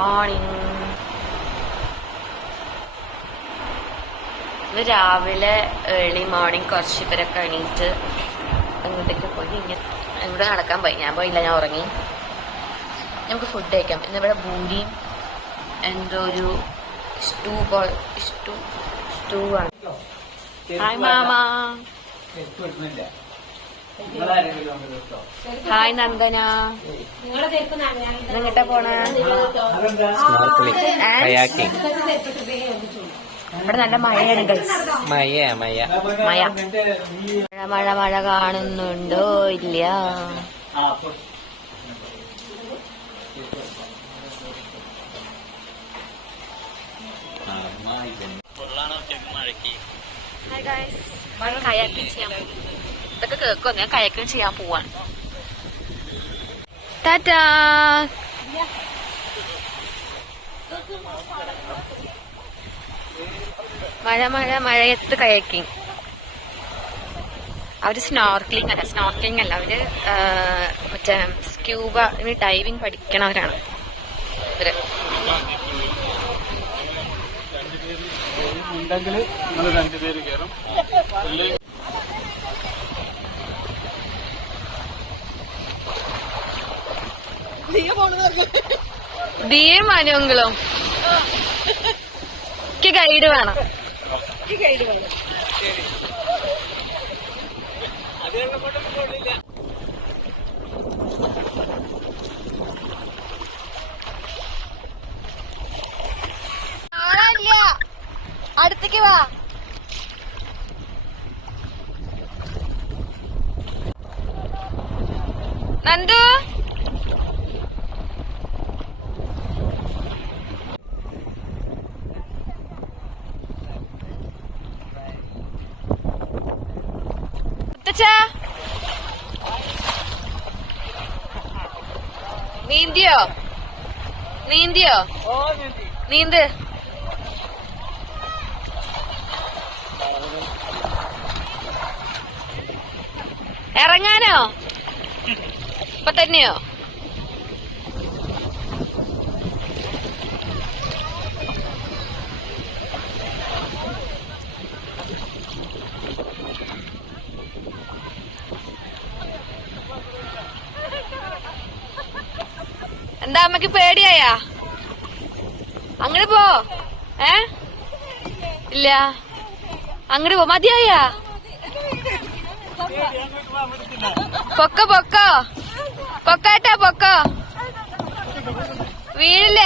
Morning. ഇന്ന് രാവിലെ early morning കുറച്ച് പേരൊക്കെ എണീറ്റ് അങ്ങോട്ടേക്ക് പോയി. ഇവിടെ നടക്കാൻ പോയി. ഞാൻ പോയില്ല, ഞാൻ ഉറങ്ങി. നമുക്ക് ഫുഡ് കഴിക്കാം. ഇന്നിവിടെ ബൂരിയും എന്തോ ഒരു സ്റ്റൂ ആണ്. Hi mama. ഹായ് നന്ദന. എങ്ങോട്ടാ പോണേ? ഇവിടെ നല്ല മഴയാണ്. മഴ കാണുന്നുണ്ടോ? ഇല്ല. കയാക്കിങ് ചെയ്യാൻ പോകും. ഇതൊക്കെ കേൾക്കും. ഞാൻ കയാക്കിങ് ചെയ്യാൻ പോവാണ്. ടാറ്റാ. മഴയത്ത് കയാക്കിങ്. അവര് സ്നോർക്ലിംഗ് അല്ല, അവര് മറ്റേ സ്ക്യൂബ ഡൈവിങ് പഠിക്കണവരാണ് ഇവര്. ദിയും മനുങ്ങളും ഗൈഡ് വേണം. അടുത്തേക്ക് വാ. നന്ദു നീന്തിയോ? നീന്ത്. ഇറങ്ങാനോ? ഇപ്പൊ തന്നെയോ? എന്താ അമ്മക്ക് പേടിയായാ? അങ്ങോട്ട് പോ. ഇല്ല, അങ്ങോട്ട് പോ. മതിയായാ? പൊക്കോ. വീഴില്ല.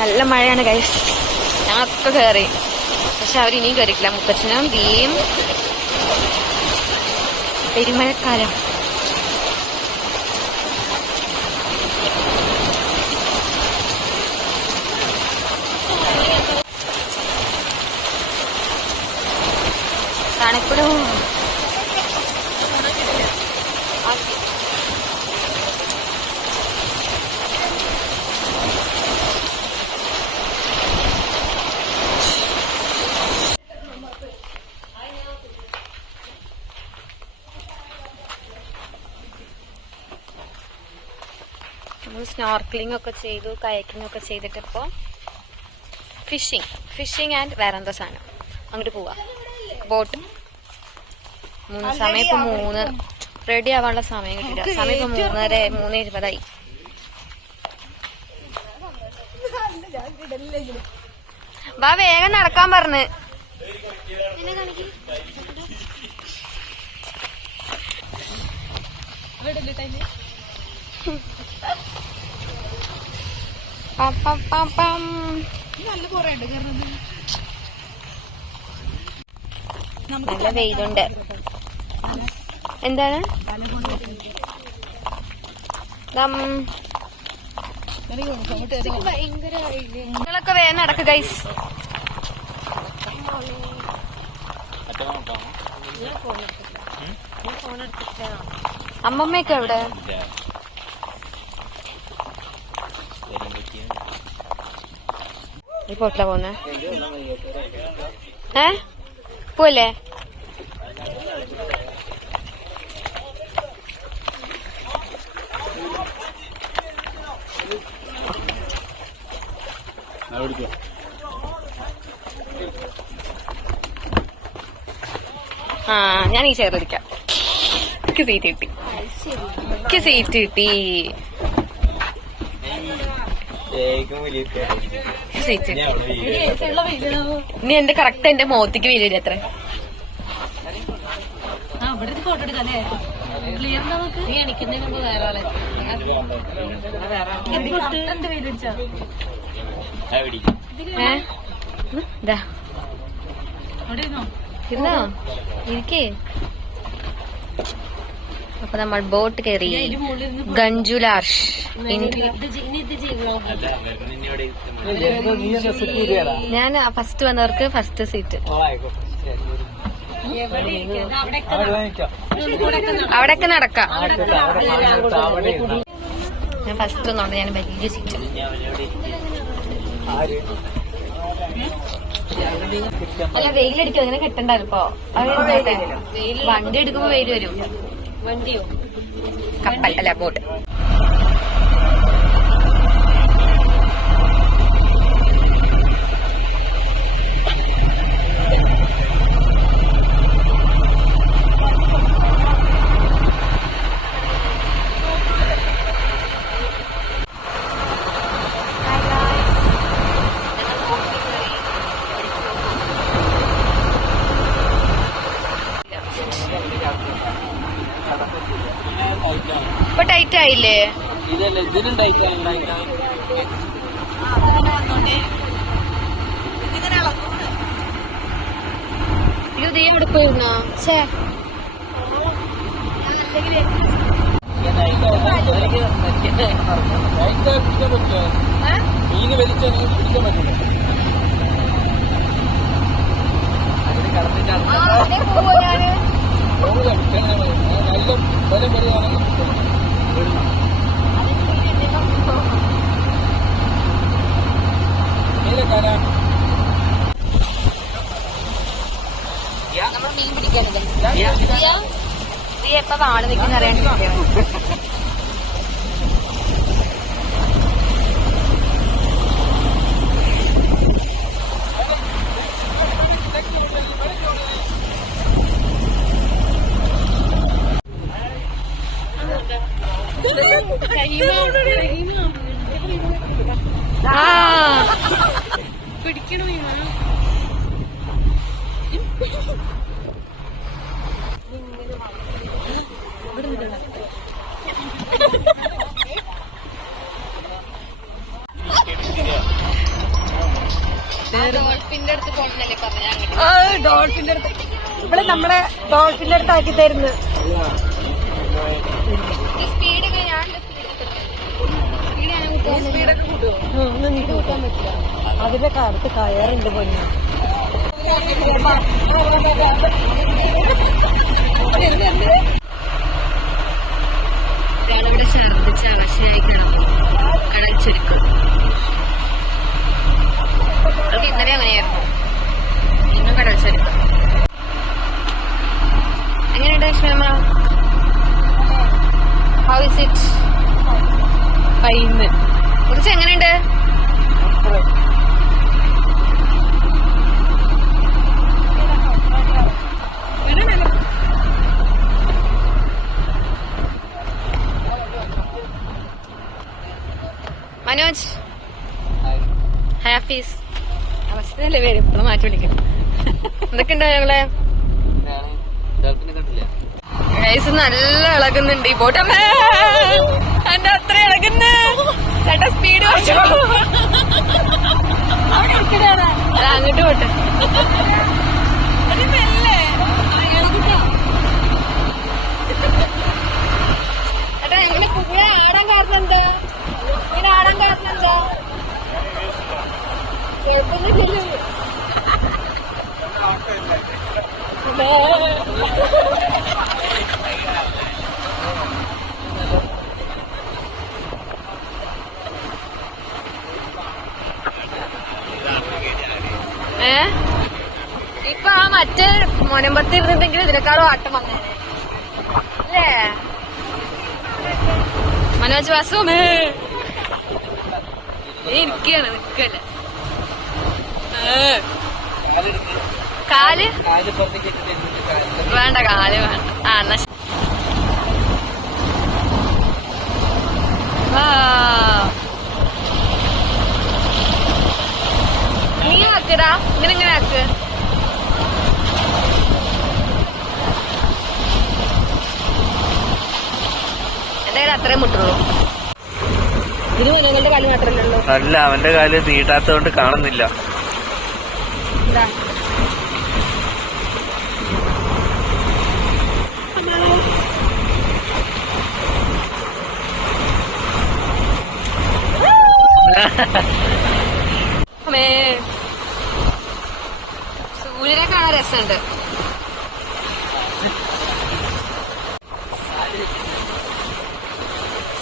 നല്ല മഴയാണ് ഗൈസ്. ഞങ്ങളൊക്കെ കയറി, പക്ഷെ അവരിനിയും കയറിയിട്ടില്ല. മുത്തച്ഛനും ദിയും. പെരുമഴക്കാലം. തണുപ്പിടും. നമ്മൾ സ്നോർക്ലിംഗ് ഒക്കെ ചെയ്തു, കയാക്കിംഗ് ഒക്കെ ചെയ്തിട്ടിപ്പോൾ ഫിഷിങ് ആൻഡ് വേറെന്താ സാധനം അങ്ങോട്ട് പോവാ. ബോട്ട് സമയം ഇപ്പൊ 3 റെഡി ആവാനുള്ള സമയം കിട്ടില്ല. സമയം ഇപ്പൊ 3:20. വാ, വേഗം നടക്കാൻ പറഞ്ഞ്. പം പം പം പം. നല്ല വെയിലുണ്ട്. എന്താണ് നിങ്ങളൊക്കെ വേഗം നടക്കുക ഗൈസ്. അമ്മമ്മയൊക്കെ എവിടെ? ഈ പോട്ടിലാ പോന്നെ? പോലെ ഞാൻ ഈ ചെയറിലിരിക്കാം. എനിക്ക് സീറ്റ് കിട്ടി. ഇനി എന്റെ കറക്റ്റ് എന്റെ മുഖത്തേക്ക് വീഴരുത്. എത്ര ഇരുന്നോ ഇരിക്കേ. അപ്പൊ നമ്മൾ ബോട്ട് കയറി ഗഞ്ചുലാർഷ്. ഞാൻ ഫസ്റ്റ് വന്നവർക്ക് ഫസ്റ്റ് സീറ്റ്. അവിടെയൊക്കെ നടക്കാം. ഞാൻ ഫസ്റ്റ് ഒന്നുണ്ട്. ഞാൻ വലിയ സീറ്റ്. അല്ല വെയിലടിക്കും. അങ്ങനെ കെട്ടണ്ടായിരുന്നു. ഇപ്പൊ വണ്ടി എടുക്കുമ്പോ വെയിൽ വരും. വണ്ടിയോ കപ്പൽ അല്ല ബോട്ട്. ഇപ്പൊ ടൈറ്റ് ആയില്ലേ? ഇത് ഈ അവിടെ പോയിരുന്നോ? നമ്മൾ മീൻ പിടിക്കാനത് എപ്പ വാള് വെക്കുന്ന അറിയാണ്ട്. പിടിക്കണോ ഡോൾഫിന്റെ അടുത്ത് പോണെന്നല്ലേ പറഞ്ഞ? ഡോൾഫിന്റെ അടുത്ത് ഇവിടെ നമ്മളെ ഡോൾഫിന്റെ അടുത്ത് ആക്കി തരുന്നു. സ്പീഡൊക്കെ ഞാൻ സ്പീഡൊക്കെ കൂട്ടാൻ പറ്റില്ല. അതിന്റെ കാലത്ത് കയറുണ്ട് പൊന്നു. ഒരാളിവിടെ ഛർദിച്ച് അവശയായി കിടന്നു. കടൽ ചുരുക്കം. അത് ഇന്നലെ അങ്ങനെയായിരുന്നു. ഇന്നും കടൽ ചുരുക്കം. എങ്ങനെയുണ്ട് ലക്ഷ്മിയമ്മ? How is it? ഫൈൻ. കുറച്ച് എങ്ങനെയുണ്ട്? മനോജ് ഹാഫീസ് അവസ്ഥയല്ലേ പേര് ഇപ്പോഴും മാറ്റി വിളിക്കണം. എന്തൊക്കെയുണ്ടോ ഞങ്ങളെ നല്ല ഇളകുന്നുണ്ട് ഈ ബോട്ട്. എന്റെ അത്ര ഇളകുന്ന ചേട്ടാ സ്പീഡ് വെച്ചോ. അങ്ങോട്ട് പോട്ടെ. ഏട്ടാ എങ്ങനെ കുഞ്ഞെ ആടാൻ കാരണുണ്ട്? ഇങ്ങനെ ആടാൻ കാരണുണ്ടോ? കുഴപ്പമൊന്നുമില്ലല്ലോ. ഇപ്പൊ ആ മറ്റേ മൊനമ്പത്തി ഇരുന്നിട്ടെങ്കിൽ ഇതിനേക്കാളും ആട്ടം വന്നേനെ അല്ലേ? മനോജ് വാസുമേ ഇരിക്കാണ്, നിക്കല്ല. കാല് വേണ്ട, കാല് വേണ്ട. ആ എന്നാ നീ ആക്കടാ, ഇങ്ങനെ ആക്ക്. എന്തായാലും അത്രയും മുട്ടുള്ളൂ. ഇതിന് മുന്നേ കാല് മാത്രമല്ലേ ഉള്ളൂ? അല്ല, അവന്റെ കാല് നീട്ടാത്തോണ്ട് കാണുന്നില്ല. എന്താ സൂര്യനെ കാണാൻ രസമുണ്ട്.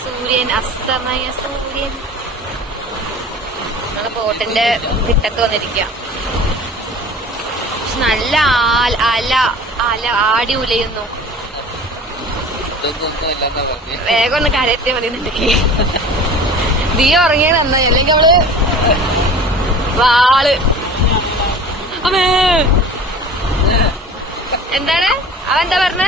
സൂര്യൻ, അസ്തമയ സൂര്യൻ. നമ്മള് ബോട്ടിന്റെ തിട്ടത്ത് വന്നിരിക്കുക. നല്ല അല അല ആടി ഉലയുന്നു. വേഗം ഒന്ന് കരയത്തിയാ മതി എന്നുണ്ടെങ്കിൽ. ദിയ ഉറങ്ങിയത് നന്നായി, അല്ലെങ്കിൽ അവള് വാള്. അമ്മേ എന്താണ് അവൻ എന്താ പറഞ്ഞ?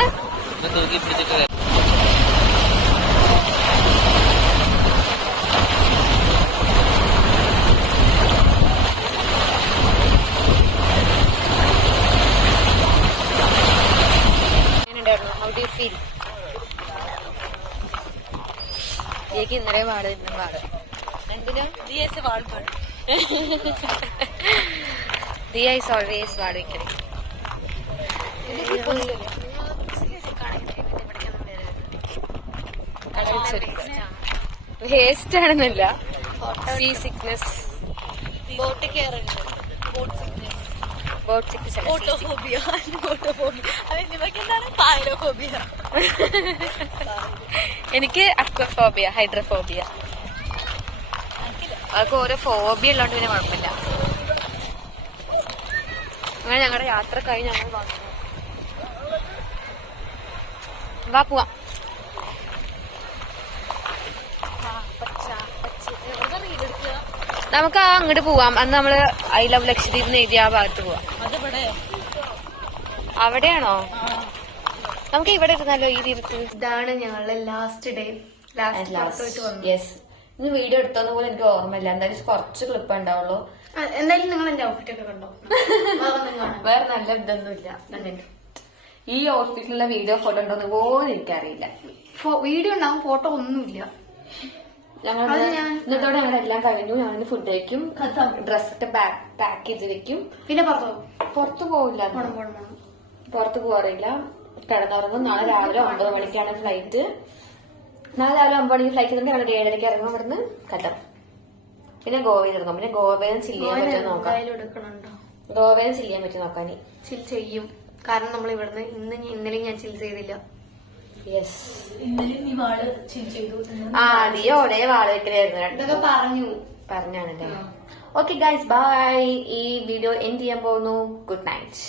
How do you feel? എനിക്ക് ഇന്നലെ പാട് ഇന്നും പാട്. എന്തിനാ? ദിയ is വാൾ പാട്. ദിയ is always വാട് വയ്ക്കണേ. വേസ്റ്റ് ആണെന്നല്ല, സീ സിക്നസ്, ബോട്ട് കയറുണ്ട്, boat sickness, boat sickness, autophobia, autophobia. എന്താണ് പായലോഫോബിയ? എനിക്ക് അക്വഫോബിയ, ഹൈഡ്രോഫോബിയ. അതൊക്കെ ഓരോ ഫോബിയ ഉള്ളതുകൊണ്ട് പിന്നെ കുഴപ്പമില്ല. അങ്ങനെ ഞങ്ങളുടെ യാത്ര കഴിഞ്ഞ് ഞങ്ങൾ വന്നു. വാ പോവാം. നമുക്ക് അങ്ങോട്ട് പോവാം. അന്ന് നമ്മള് ഐ ലവ് ലക്ഷദ്വീപ് എഴുതിയ ആ ഭാഗത്ത് പോവാം. അവിടെയാണോ? നമുക്ക് ഇവിടെ ഇരുന്നാലോ ഈ തീരത്ത്? ഇതാണ് ഞങ്ങളുടെ ലാസ്റ്റ് ഡേ. യെസ്, ഇന്ന് വീഡിയോ എടുത്തോന്ന പോലെ എനിക്ക് ഓർമ്മയില്ല. എന്തായാലും കുറച്ച് ക്ലിപ്പ് ഉണ്ടാവുള്ളൂ. എന്തായാലും നിങ്ങൾ എന്റെ ഔട്ട്ഫിറ്റ് ഒക്കെ കണ്ടോ? വേറെ നല്ല ഇതൊന്നുമില്ല. ഈ ഔട്ട്ഫിറ്റിലുള്ള വീഡിയോ ഫോട്ടോ ഉണ്ടോന്ന് പോലും എനിക്കറിയില്ല. വീഡിയോ ഉണ്ടാവും, ഫോട്ടോ ഒന്നുമില്ല. ഞങ്ങൾ ഇന്നത്തോടെ ഞങ്ങൾ എല്ലാം കഴിഞ്ഞു. ഞങ്ങൾ ഫുഡ് കഴിക്കും, ഡ്രസ്സൊക്കെ പാക്ക് ചെയ്ത് വെക്കും. പിന്നെ പുറത്തു പോവില്ല, പുറത്ത് പോകാറില്ല. കിടന്നുറങ്ങും. നാളെ രാവിലെ 9 മണിക്കാണ് ഫ്ലൈറ്റ്. നാളെ രാവിലെ 9 മണിക്ക് ഫ്ലൈറ്റ് ചെയ്തിട്ട് ഞങ്ങൾ 7:30 ഇറങ്ങും ഇവിടുന്ന് കട്ടർ. പിന്നെ ഗോവയിൽ ഇറങ്ങും. പിന്നെ ഗോവയിൽ ചില്ല് ചെയ്യാൻ പറ്റുമോ നോക്കാം. ഗോവയിൽ ചില്ല് ചെയ്യാൻ പറ്റും നോക്കാൻ. ചിൽ ചെയ്യും, കാരണം നമ്മൾ ഇവിടുന്ന് ഇന്നലെ ഞാൻ ചിൽ ചെയ്തില്ല. യെസ്, ആ നീ ഓടെ വാള് വെക്കലായിരുന്നു പറഞ്ഞാണല്ലേ. Okay guys, bye. ഈ വീഡിയോ എൻഡ് ചെയ്യാൻ പോകുന്നു. Good night.